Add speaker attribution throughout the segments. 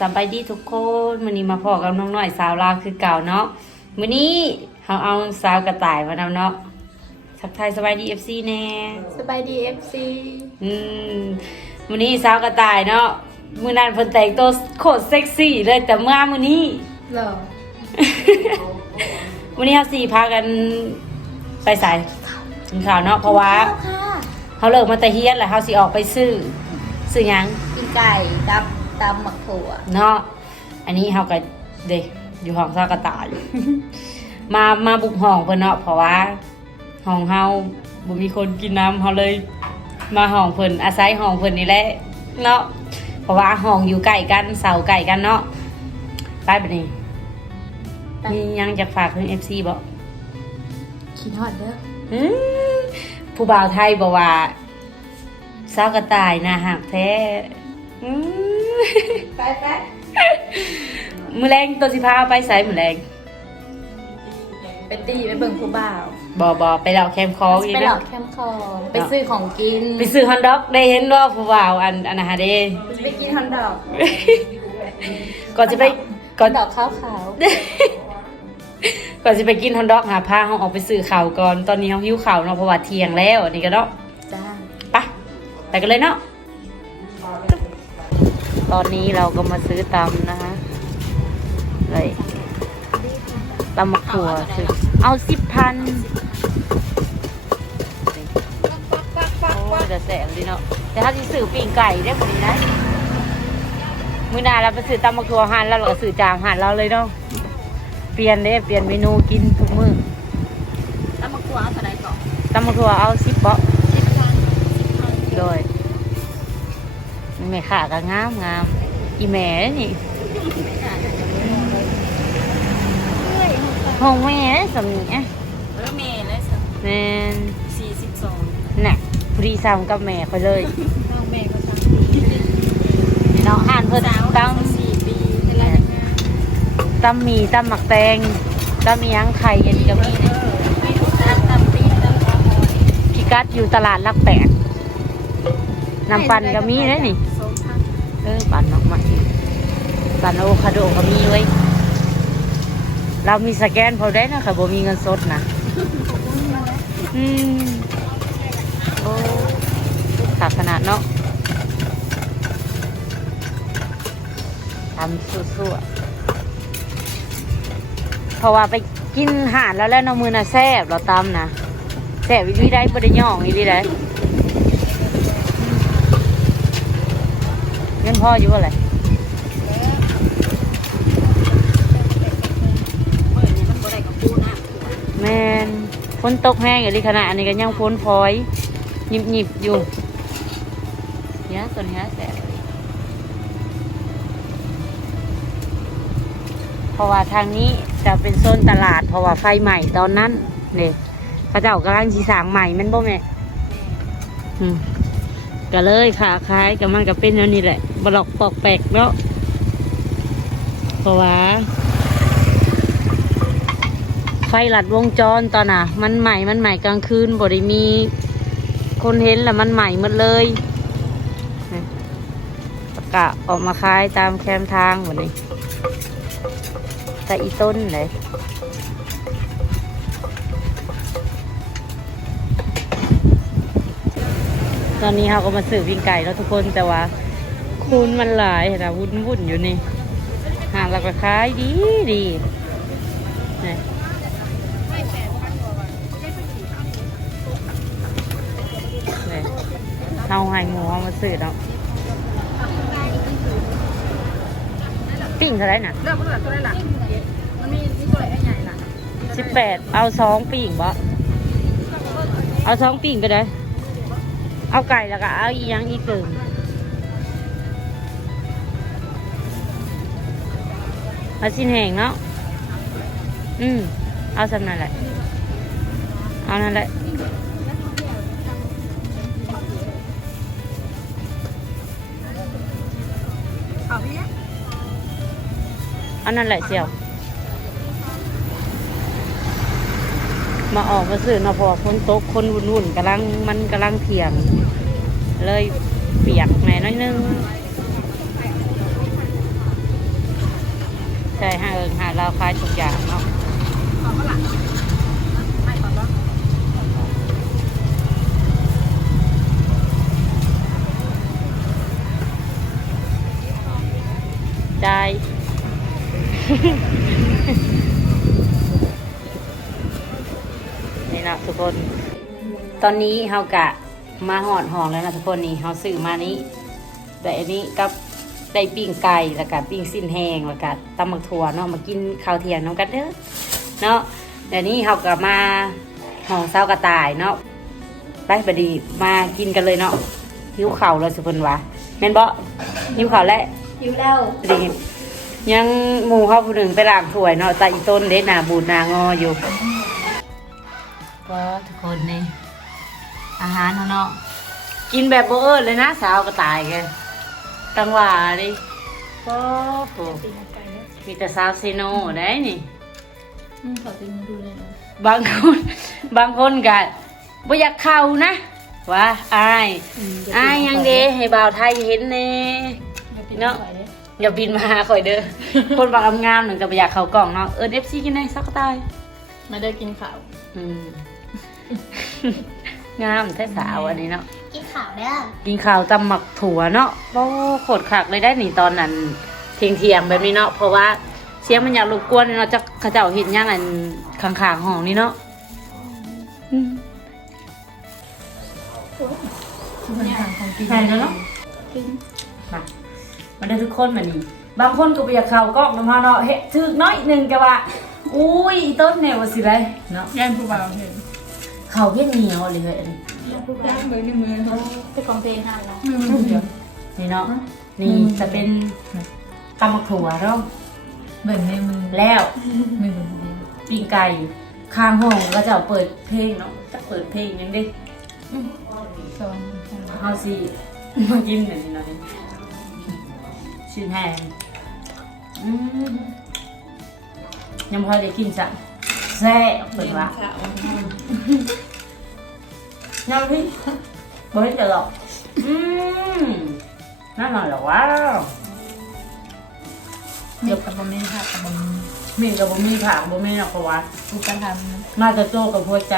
Speaker 1: สบายดีทุกคนวันนี้มาพอกับน้องน้อยสาวลาวคือเก่าเนาะวันนี้เขาเอาสาวกระต่ายมานำเนาะทักทายสบายดีเอฟซีแน่
Speaker 2: สบายดีเอฟซี
Speaker 1: อืมวันนี้สาวกระต่ายเนาะมือนั้นเพิ่นแต่งตัวโคตรเซ็กซี่เลยแต่เมื่อมื้อนี้
Speaker 2: เหรอ
Speaker 1: วันนี้เขาสี่พากันไปใส่กินข้าวเนาะเพราะว่า
Speaker 2: ค่ะ
Speaker 1: เขาเลิกมาแต่เฮียนแล้วเขาสิออกไปซื้อซื้อหยัง
Speaker 2: กินไก่ดำ ดำหมักถั่ว
Speaker 1: เนาะอันนี้เขาก็เด็กอยู่ห้องซากระต่ายมามาบุกห้องเพิ่นเนาะเพราะว่าห้องเฮาบ่มีคนกินน้ำเขาเลย มาห้องเพิ่นอาศัยห้องเพิ่นนี่แหละเนาะเพราะว่าห้องอยู่ใกล้กันเสาใกล้กันเนาะไปบัดนี้มียังจะฝากถึง FC บ่
Speaker 2: คิดฮอดเด้อ
Speaker 1: อืมผู้บ่าวไทยบอกว่าสาวกระต่ายนะหักแท้อืม
Speaker 2: ไปไป
Speaker 1: มือแรงตัวสิพาไปใส่มือแรง
Speaker 2: ไปตีไปเบิ่งผู้บ่าว
Speaker 1: บอบอไปเราแคมคอ
Speaker 2: ไปหลอกแคมคอนไปซื้อของกิน
Speaker 1: ไปซื้อฮอนด็อกได้เห็นว่าผู้บ่าวอันอันนะฮะเด้
Speaker 2: ไปกินฮอนดอก
Speaker 1: ก่อนจะไปก่อน
Speaker 2: ดอกขาวขาว
Speaker 1: ก่อนจะไปกินฮอนด็อกหาผ้าเขาออกไปซื้อข่าวก่อนตอนนี้เขาหิ้วข่าวเนาะเพราะว่าเที่ยงแล้วอันนี้ก็เนาะ
Speaker 2: จ้า
Speaker 1: ไปไปกันเลยเนาะ ตอนนี้เราก็มาซื้อตำนะคะเลยตำมะขัวซื้อเอาสิบพันโอ้ยจะแสบดีเนาะแต่ถ้าที่ซื้อปิ้งไก่ได้คนนี้นะมื้อหน้าเราไปซื้อตำมะขัวหันแล้วเราก็ซื้อจามหันเราเลยเนาะเปลี่ยนเด้เปลี่ยนเมนูกินทุกมื้อ
Speaker 2: แล้วมากัวเอาอะไรก่อน
Speaker 1: ตำมะขัวเอาสิบเปาะ แม่ขาก็งามงามอีแม่นี่ห้องแม่สำนีอะ
Speaker 2: แล้วเมย์เลย
Speaker 1: แม่น
Speaker 2: สี่สิบสอง
Speaker 1: น่ะพอดีซ้ำกับแม่เขาเลย
Speaker 2: น้องเมย์ก็สาม
Speaker 1: น้องอ่านเพิ่นตั้ง
Speaker 2: สี่ปีเป็นไรยังไง
Speaker 1: ตั้มมีตั้มหมักแตงตั้มมียังไข่อันนี้ก็มีเนี่ย
Speaker 2: มีทุกตามตามตีตามตามหอย
Speaker 1: พิกัดอยู่ตลาดลักแปดน้ำปั่นก็มีนะนี่
Speaker 2: สองพัน
Speaker 1: เออปั่นออกมาอีกปั่นโวคาโดก็มีไว้เรามีสแกนพอได้นะค่ะบ่มีเงินสดนะอืมโอ้ขาดขนาดเนาะทำสู้ๆเพราะว่าไปกินหานแล้วแล้วน้ำมือน่ะแซ่บเราตำนะแซ่บอีหลีได้บ่ได้ย่องอีหลีได้ งินพ่ออยู่อะไรแม่นฝนตกแห้งอยู่ลีขนาดอันนี้ก็ยังฝนพลอยหยิบหยิบอยู่เนี่ยตัวนี้แสบเพราะว่าทางนี้จะเป็นโซนตลาด เพราะว่าไฟใหม่ตอนนั้นเนี่ยพระเจ้ากำลังสีสางใหม่แมันบ่แม่อืม ก็เลยขาคล้ายกับมันก็เป็นแนวนี้แหละบล็อกปอกแปลกเนาะเพราะว่า ไฟหลัดวงจรตอนน่ะ มันใหม่มันใหม่กลางคืนบริมี คนเห็นแล้วมันใหม่หมดเลยประกาศออกมาขายตามแคมทางหมดนี้แต่อีต้นเลย ตอนนี้เราก็มาสืบวิ่งไก่แล้วทุกคนแต่ว่าคูณมันหลายเห็นไหมวุ่นวุ่นๆอยู่นี่หาเราก็ขายดีดีนี่เลยเอาไห้หมูเอามาซื้อเนาะปิ้งเท่าไหรน่ะ
Speaker 2: เริ่มเมื่อไหร่ตัวไหนล่ะมันมีมีตัวไหนใหญ่ล่ะ
Speaker 1: สิบแปดเอาสองปิ้งบ่เอาสองปิ้งก็ได้เเอาไก่แล้วก็เอาอีหยังอีกเกิมเอาสิ้นแห้งเนาะ อืม เอาสำนั่นแหละ เอานั่นแหละ
Speaker 2: เอา
Speaker 1: นนั้นแหละเชียว มาออกมาซื้อนะพอคนตกคนวุ่นวุ่นๆกำลังมันกำลังเถียง เลยเปียกแหน่น้อยนึงหาเอิงหาเราขายทุกอย่างเนาะ
Speaker 2: ขอข้างหลังไม่ขอบ้าง
Speaker 1: ได้ ตอนนี้เฮากะมาหอดหองแล้วนะทุกคนนี่เฮาซื้อมานี้แต่อันนี้กับได้ปิ้งไก่แล้วก็ปิ้งสิ้นแห้งแล้วก็ตำหมักถั่วเนาะมากินข้าวเที่ยงน้องกันเด้อเนาะเดี๋ยวนี้เฮากะมาหองเศร้ากระต่ายเนาะไปบดีมากินกันเลยเนาะหิวเข่าวแล้วสุพนวะแม่นบ่หิวเข่าวแล้ว
Speaker 2: หิวแล้ว
Speaker 1: พอดียังหมูเขาผู้หนึ่งไปล้างถ้วยเนาะแต่อีต้นเด็ดหนาบูดหนางออยู่ก็ทุกคนนี่ อาหารเขาเนาะกินแบบโบเอิร์เลยนะสาวก็ตายแกตังหวาดิก็โห
Speaker 2: ตีนไก่เนี่ย
Speaker 1: มีแต่สาวซีโนได้นี่
Speaker 2: อืมขอตีนดูเลยนะ
Speaker 1: บางคนบางคนก็บ่อยากเข้านะว่าอายอายยังเดให้บ่าวไทยเห็นแน่เนาะอย่าบินมาหาข่อยเด้อคนบางงามๆหนึ่งก็บ่อยากเข้ากล่องเนาะเอิ้น FC กินได้สักก็ตาย
Speaker 2: ไม่ได้กินข้าว
Speaker 1: อืม งามแท้สาวอันนี้เนาะ
Speaker 2: กินข้าวได้
Speaker 1: กินข้าวตำหมักถั่วเนาะโอ้โคตรคักเลยได้นี่ตอนนั้นเที่ยงเที่ยงๆแบบนี้เนาะเพราะว่าเสียงมันอยากรบกวนเนาะจะเขาเจ้าเห็นย่างอันข้างๆห้องนี่เนาะอืม
Speaker 2: เนี่ยของกิน
Speaker 1: ใช่แล้วเนาะ
Speaker 2: กิน
Speaker 1: มามาเด้อทุกคนมานี่บางคนก็บ่อยากเข้ากล้องนำเฮาเนาะเฮ็ดถึกน้อยหนึงก็ว่าอุ้ยอีต้นแนวว่าสิไรเนาะ
Speaker 2: ย่านผู้บ่าวเห็น
Speaker 1: เขาเพี้ยนเหนียวเลยเฮ้ยอันนี้
Speaker 2: ย่านผู้บ่าวมือในมือเขาเป็นของเพลงห้ามเนาะ
Speaker 3: มือมันเดียว
Speaker 1: นี่เนาะนี่จะเป็นตำมักถั่วเนาะ
Speaker 3: เบิ่งในมือ
Speaker 1: แล้ว
Speaker 3: มือมันเดียว
Speaker 1: ปีงไก่ข้างห้องก็จะเปิดเพลงเนาะจะเปิดเพลงยังได้
Speaker 3: สอง
Speaker 1: เฮาสิมากินหน่อยหน่อยชิ้นแห้งอืมยังพอได้กินจ้ะ แซ่บเปิดว่า
Speaker 2: ข้าว
Speaker 1: ยังพี่บ่ได้จะหรอกอืมน่าหน่อยหรอว้าว
Speaker 3: เดียวกับบะหมี่ค่ะกับบะหมี่
Speaker 1: มีกับบ่มีผักบ่มีหรอกเพราะว่า
Speaker 3: อุปทานนะ
Speaker 1: มาจะโตกับหัวใจ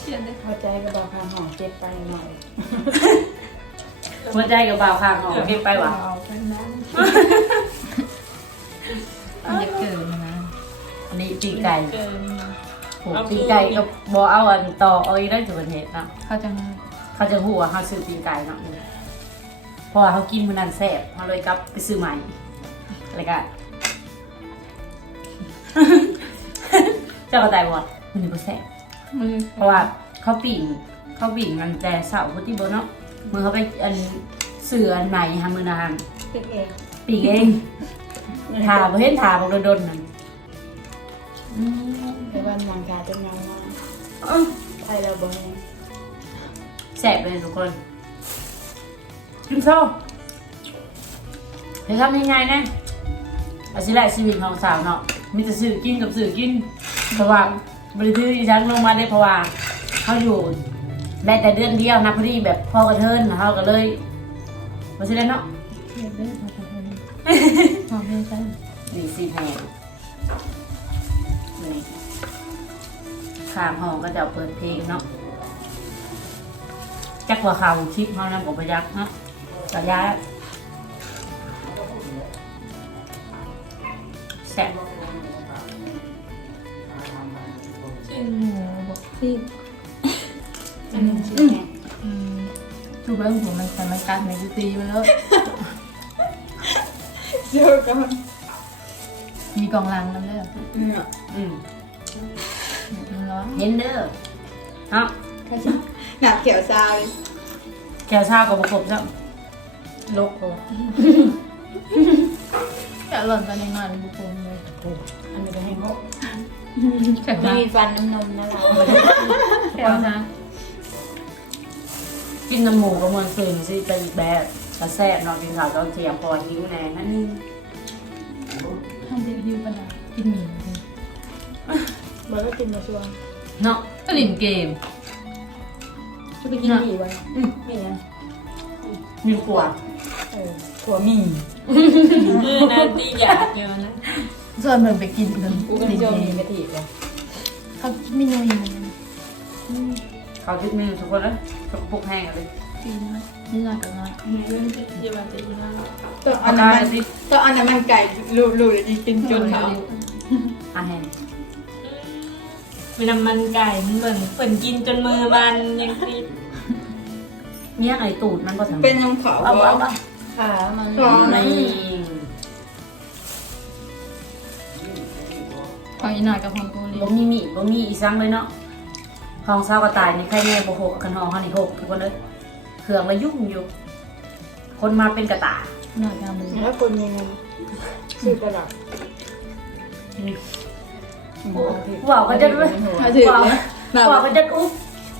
Speaker 3: เขียนได้
Speaker 4: พอใจก็บอกทางหอเจ็บไปหน่อย
Speaker 1: หัวใจกับบ่าวข้างของเก็บไปวะ
Speaker 4: เอาไปนั้น
Speaker 3: มันจะเกิดนะ
Speaker 1: อันนี้ปีกไก่
Speaker 2: เกิน
Speaker 1: โหปีกไก่ก็บ่เอาอันต่อเอาอีกได้จุดเห็ดเนาะ
Speaker 3: เขาจะ
Speaker 1: เขาจะหูว่าเขาซื้อปีกไก่เนาะเพราะว่าเขากินมันนั้นแซ่บเขาเลยกลับไปซื้อใหม่แล้วก็เจ้าก็ใจว่ามันนี่ก็แซ่บ
Speaker 3: มือ
Speaker 1: เพราะว่าเขาปิ่งเขาปิ่งมันแต่เสาร์พุทธิบเนาะมือเขาไปอันเสืออันใหม่ทำมือนาน
Speaker 2: เป็นเอง
Speaker 1: ปีกเอง ทาบ่เห็นทาบอกโดนๆนั่นอืม
Speaker 4: ไปวันวางกาจะงานมา
Speaker 1: เอ้า
Speaker 4: ไทยเราบอกไง
Speaker 1: แซ่บเลยทุกคนกินโซ่เดี๋ยวทำยังไงนะอาชีพแรกชีวิตของสาวเนาะมีแต่สื่อกินกับสื่อกินเพราะว่าบริษัทที่ฉันลงมาได้เพราะว่าเขาอยู่ได้แต่เดือนเดียวนะพอดีแบบพ่อกระเทินเขาก็เลยมาสิเล่นเนาะ
Speaker 3: เขียนได้พอจะเป็นหอมไม่ใช่
Speaker 1: นี่สีแพงนี่ข้างห้องก็จะเปิดเพลงเนาะจักว่าข่าวคลิปเขานะผมประยักษ์เนาะกระยะแซ่บ
Speaker 3: กินหมูบอก
Speaker 2: ที่
Speaker 4: อันนี้ชื่อไง
Speaker 3: อืมดูเบิ้งผมมันแต่มันกัดในกุฏิมาแล้ว
Speaker 4: เจอกัน
Speaker 3: มีกองลังน้ำเลือด
Speaker 4: อืม
Speaker 1: อืม
Speaker 3: มันร้อน
Speaker 1: เห็นเด้อเนาะ
Speaker 4: หนักเขียวทราย
Speaker 1: แก้วชากับประกบเนาะ
Speaker 4: ลกเลย
Speaker 3: จะหล่นตอนยังนอนบุกงเลย
Speaker 4: อันนี้ก็ให้งก
Speaker 3: แข็ง
Speaker 4: ไม่
Speaker 3: มาก
Speaker 4: มีฟันน้ำนมนะเรา
Speaker 3: แข็งนะ
Speaker 1: กินน้ำหมูกับมันสื่นสิเป็นอีกแบบ กระแซ่บเนาะกินข้าวตอนเที่ยงพอหิวแน่นั่น
Speaker 3: ทำเด็กฮิวปัญหากินหมี่
Speaker 4: เบอร์ก็กินมาช่วง
Speaker 1: เนาะ
Speaker 3: ก็หลินเกม
Speaker 4: จะไปกินกี่วัน
Speaker 1: อืม
Speaker 4: ไม่ยัง
Speaker 1: มีขวด
Speaker 4: เออออขัวหมี่
Speaker 2: คือนาตีอยากเยอะนะ
Speaker 3: ส่วนเพิ่นไปกินเพิ่น
Speaker 4: กูก็นิยมมีกะทิเลย
Speaker 3: เขามีนุยมัน
Speaker 1: เขาคิดเมนูทุกคนเลยพวกแห้งเลย
Speaker 3: กินนะ นี่น้อยกับน้อย
Speaker 2: เดี๋ยวมาจะอีน่า
Speaker 4: ต้องเอาน้ำมันต้องเอาน้ำมันไก่ลูบๆเลยดีกินจนเขา
Speaker 1: อาแห้ง
Speaker 2: เป็นน้ำมันไก่มันเบิ่งเปิ่นกินจนมือมันยังติด
Speaker 1: เนี่ยไอตูดมันก็ทำ
Speaker 4: เป็นน้ำเขา
Speaker 1: เอาเอาเอา
Speaker 4: ขามัน
Speaker 1: ใน
Speaker 3: ของอีน้อยกับของกูรี
Speaker 1: บ่มีมีบ่มีอีสังเลยเนาะห้องเศร้ากระต่ายนี่ใครแน่บ่หกคันห้องเขานี่หกทุกคนเลย เครื่องละยุ่งอยู่ คนมาเป็นกระต่าย
Speaker 3: น้อยกับมือ
Speaker 4: แล้วคนยังไงซื้อตลาด
Speaker 1: ว่าวก็จะด้วย
Speaker 4: มาถือ
Speaker 1: ว่าว
Speaker 4: มา
Speaker 1: ว่าวก็จะอุ๊บ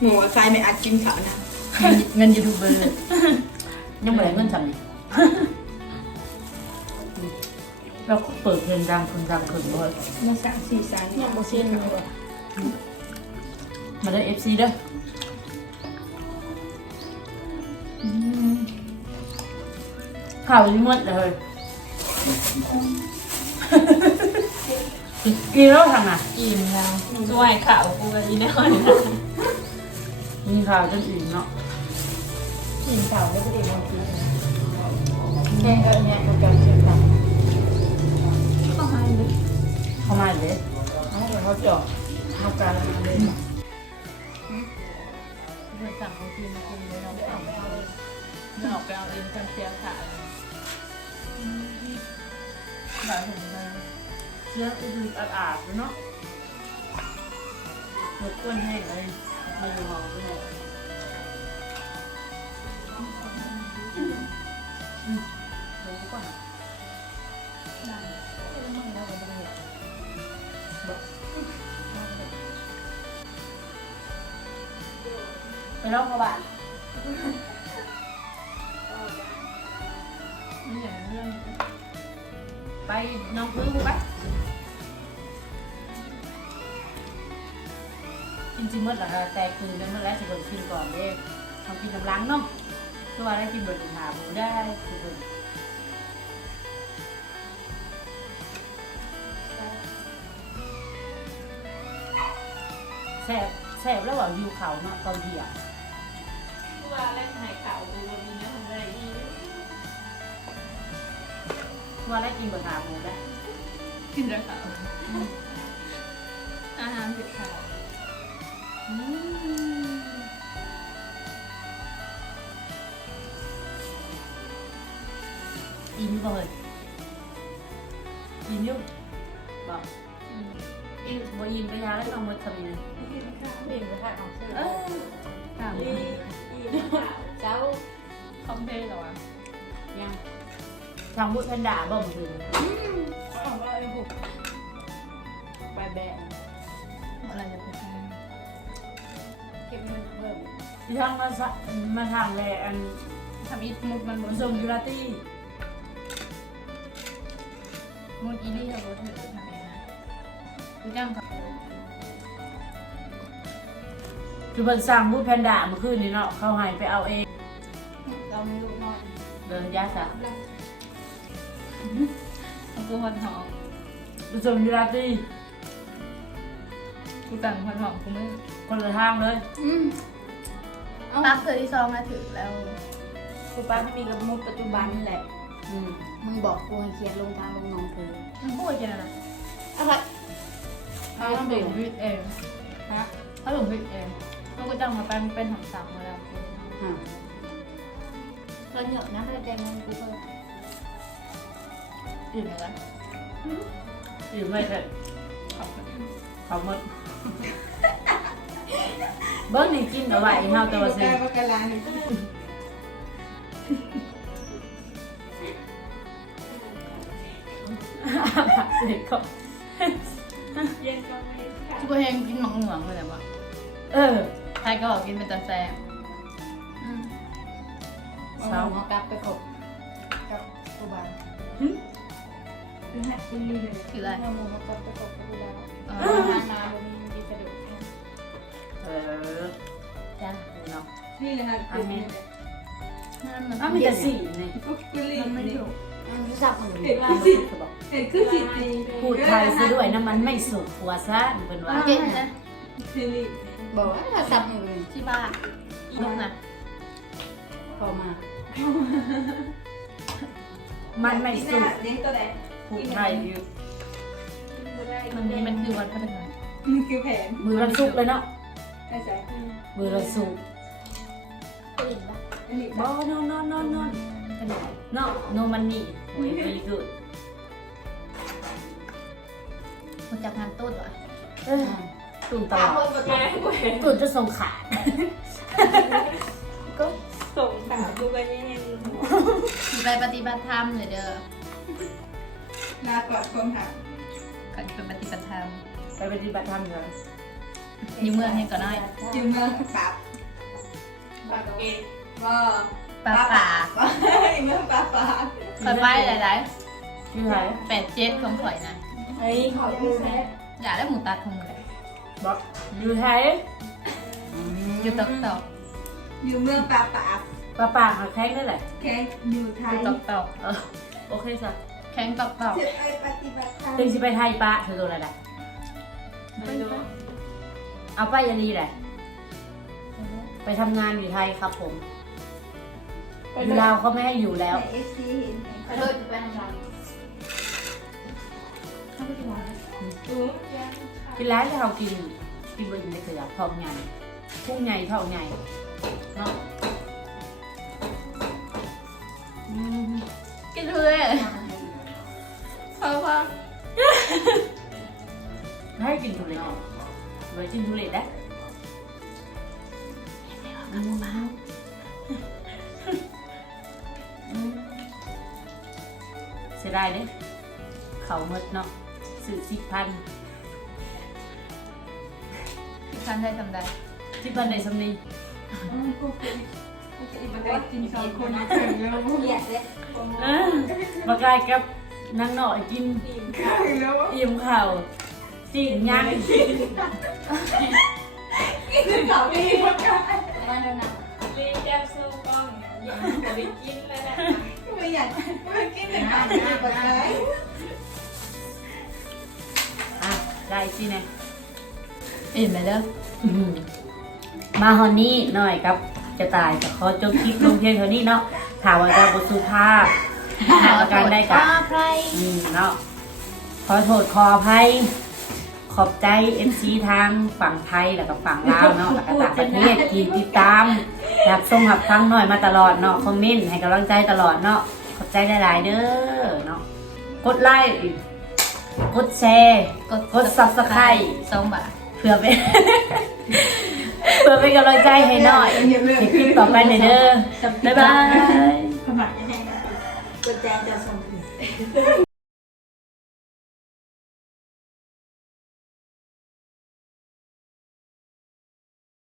Speaker 4: หมูคลายไม่อัดกินเขานะ
Speaker 3: เงินยูทูบเบอร์
Speaker 1: ยังไม่ได้เงินสั่งนี่เราก็เปิดเพลงดังคนดังคนด้วย
Speaker 4: มาสามสี่สายยังบ่เส้นเลยว่ะ
Speaker 1: มาได้เอฟซีเด้อ ข่าวยิ่งมดเลยกินแล้วทำอะ
Speaker 2: อิ่มแล้วช่วยข่าวกูกันอีแน่นอน
Speaker 1: กินข้าวจนอิ่มเนาะ
Speaker 4: กินเขาแล้วก็ได้บางทีแค่ก็เนี่ยก็การเชื่อมต่อ
Speaker 1: เข้ามาเลย
Speaker 4: เอาเดี๋ยวเขาเจาะเอาการมาเลย
Speaker 3: เพิ่นสั่งของกินมากินเลยน้องสั่งมาเลยเนื้อออกไปเอาเองกันเสียขา หลายถุงเลย
Speaker 1: เชื้ออุดมอาอาดเนาะหมดก้นแห้งเลยไม่ดูมองด้วยดูก่อนไปลองกระบะ
Speaker 3: ไป
Speaker 1: น้องพื้นกูไปจริงๆเมื่อไหร่แต่คืนนั้นเมื่อไรสิเบิกกินก่อนเด้ทำกินน้ำล้างเนาะตัวได้กินเบิกหาหมูได้คือเบิกแสบแสบแล้วว่าวิวเขาเนาะตอนเที่ยง
Speaker 2: ว่าเล่นหายข่าวกูวันนี้นะทำอะไรดี
Speaker 1: ตัวได้กินเบิกหาหมูได้
Speaker 3: กินแล้วค่ะอาหารผิดค่ะ
Speaker 1: อินบ่เลยอินอยุ่บอกอินบ่อินไปยาแล้วต้องมาทำยังไง
Speaker 4: เองไปทานของซื้อ
Speaker 1: เออ
Speaker 3: ถาม
Speaker 4: เจ้า
Speaker 3: คอมเพลเหรอวะ
Speaker 1: ยัง ทางบุตรแพนด้าบ่มถึง
Speaker 4: ของเราไอ้บุกไปแบะ
Speaker 3: อะไรจะเป็นอะไร
Speaker 4: เก็บเงินเพิ่ม
Speaker 1: ทางมาสะมาทางแลอัน
Speaker 3: ทำอีทมุดมันบ
Speaker 1: ผ
Speaker 3: น
Speaker 1: สมยูราตี้
Speaker 3: มุดอีลี่กับรถเถือทำเองนะกูจ้างเขา
Speaker 1: คือเพิ่นสั่งบุตรแพนด้าเมื่อคืนนี้เนาะเขาให้ไปเอาเอง
Speaker 4: เรามีลูกน้อย
Speaker 1: เดินยาซะ
Speaker 3: เอา ตัวคนหอม
Speaker 1: ผสมยูราตี้
Speaker 3: กูสั่งคนหอมกูไม่
Speaker 1: คนละทางเลย
Speaker 3: ปักเธอที่ซองมาถึงแล้ว
Speaker 4: คือป้าไม่มีกับมุดปัจจุบันนี่แหละ
Speaker 1: อืม
Speaker 5: มึงบอกกูให้เขียนลงทางลงน้องเธอ
Speaker 3: มันพูดกันอะไร
Speaker 4: อะไร
Speaker 3: เขาต้องถึงวิทย์เอง
Speaker 4: ฮะ
Speaker 3: เขาถึงวิทย์เองแล้วกูจ้างมาเป็นเป็นหอมสั่งมาแล้ว
Speaker 5: ฮะเพิ่นเยอะนะเพื่อใจมึงกูเพิ่ม
Speaker 3: อิ่มแล้ว
Speaker 1: อยู่ไม่เสร็จ
Speaker 3: ขอบคุณ
Speaker 1: เขาหมดเบิ้งนี่กินเอาไว้เฮาตัวสิ
Speaker 4: ปากกาลานี่
Speaker 1: เสร็จก็
Speaker 4: เย็นก็ไม่
Speaker 3: ทุกเพลงกินหมังเหงืองเลยว่ะ
Speaker 1: เออ
Speaker 3: ใครก็บอกกินเป็นตาแซ่บ
Speaker 5: เอาหัวกลับไปขบ
Speaker 4: กับกูบาน
Speaker 1: หึ
Speaker 4: คือ
Speaker 3: อะไร
Speaker 4: เอาหมูมากับไปกับกูแล้ว
Speaker 3: เอ
Speaker 4: เอา
Speaker 3: อ
Speaker 4: มามาบ่มีดีกระดูก
Speaker 1: เออจ้าเนาะ
Speaker 4: นี่นะฮะกินนี่
Speaker 1: อ้าวมีแต่สีนี่
Speaker 3: มันไม่ถูกมันสับมัน
Speaker 5: เห็นสิเห็นคือสิจี
Speaker 1: พูดไทยซะด้วยน้ำมันไม่สุกหัวซะเป็นว่า
Speaker 3: เก่งนะบอกว่าสับอยู่งที่บ้านลูกนะ
Speaker 4: พอมา
Speaker 1: มันไม่สุก
Speaker 5: เลี้ยงตัวไหน
Speaker 1: พูดไทยอยู่
Speaker 2: มันนี่มันคือวันพัฒนา
Speaker 5: มันคือแผน
Speaker 1: มือเราสุกเลยเนาะ
Speaker 5: ไอ้ใจ
Speaker 1: มือเราสุก
Speaker 3: ตื่นปะ
Speaker 5: อันนี้
Speaker 1: บอนอนนอนนอนนอนเนาะโนมันนี่โอ้ยไปเกิด
Speaker 3: มันจากงานตู้ตัว
Speaker 1: เออตุ่มตล
Speaker 5: ตา
Speaker 1: อ
Speaker 5: ค
Speaker 1: ด
Speaker 5: นประกันแหวน
Speaker 1: ตุ่มจะส่งขาด
Speaker 2: ก็ส่งข่าวดูกันยังไง
Speaker 3: ไปปฏิบัติธรรมเลยเด้อ
Speaker 5: ลากอดคนหัก
Speaker 3: ก่อนไปปฏิบัติธรรม
Speaker 1: ไปปฏิบัติธรรมกัน
Speaker 3: อยู่เมืองให้ก็น้อย
Speaker 5: จืมเมืองปรับปรับเกตว่า
Speaker 3: ป่าป่า
Speaker 5: เมืองปรับปรับ
Speaker 3: คอยไปหลาย
Speaker 1: ชื่ออะไร
Speaker 3: ๆแปดเจ็ดของข่อยนะ
Speaker 5: ไอ้ขอดูแม่
Speaker 3: อย่าได้หมูตัดคงเลย
Speaker 1: บอกอยู่ไทย
Speaker 3: อยู่ตอกตอก
Speaker 5: อยู่เมืองปรับปรับ
Speaker 1: ปลาปากมาแข้งได้แหละ
Speaker 5: แค่อยู่ไทย
Speaker 3: ตอกตอก
Speaker 1: เออโอเคสัก
Speaker 3: แข็งตอกตอก
Speaker 5: จะไปปฏิบัติธรรม
Speaker 1: ตึงสิไปไทยปะเธอตัวอะไรได้เอาไปยันดีแหละ ไปทำงานอยู่ไทยครับผมอยู่ลาวเขาไม่ให้อยู่แล้ว
Speaker 5: เอสซีเห็น
Speaker 3: ไปโดดไปทำงาน
Speaker 5: อือ
Speaker 1: กินแล้วที่เรากินกินบนในเสือทองใหญ่พุ่งใหญ่ทองใหญ่เนาะอืม
Speaker 3: กินเลย เพราะว่า
Speaker 1: ให้กินทุเรียนไว้กินทุเรียนได้อืมเสียดายเด้เขาหมดเนาะสื่อสิบพัน
Speaker 3: ที่ท่านได้ทำได้
Speaker 1: สิบพันในสำนี
Speaker 5: ไปกินสองคนถึงแล้วเหี้ยเลย
Speaker 1: เออมากลายกับ นางหน่อยกิน
Speaker 5: ข้าวแล้ว
Speaker 1: อิ่มข่าวจีนย่าง
Speaker 5: กินข้าวดีมาก
Speaker 3: มาดูนะ
Speaker 2: รีแก้วสู้กล้องอย่างจะไปกินแล้วนะ
Speaker 5: ไม่อยากไม่กินแต่ข้าวดีกว่าไหน
Speaker 1: อะได้สิเนี่ย
Speaker 3: อิ่มไปเด้อ
Speaker 1: อื้อหือมาฮอนนี่หน่อยครับ จะตายแต่ขอจบคลิปลงเพียงเท่านี้เนาะถามว่าจะบทสุภาพ ถามอาการได้กับ
Speaker 3: ใคร
Speaker 1: อืมเนาะขอโทษขออภัยขอบใจเอฟซีทางฝั่งไทยแล้วก็ฝั่งลาวเนาะแล้วก็ต่างประเทศที่ติดตามอยากส่งหับฟังหน่อยมาตลอดเนาะคอมเมนต์ให้กำลังใจตลอดเนาะขอบใจหลายๆเด้อเนาะกดไลค์กดแชร์กด Subscribe
Speaker 3: สองบาท
Speaker 1: เพื่อเป็นเพื่อเป็นกำลังใจให้หน่อยเดี๋ยวคลิปต่อไปหน่อยเด้อบ๊ายบาย
Speaker 5: ขมัก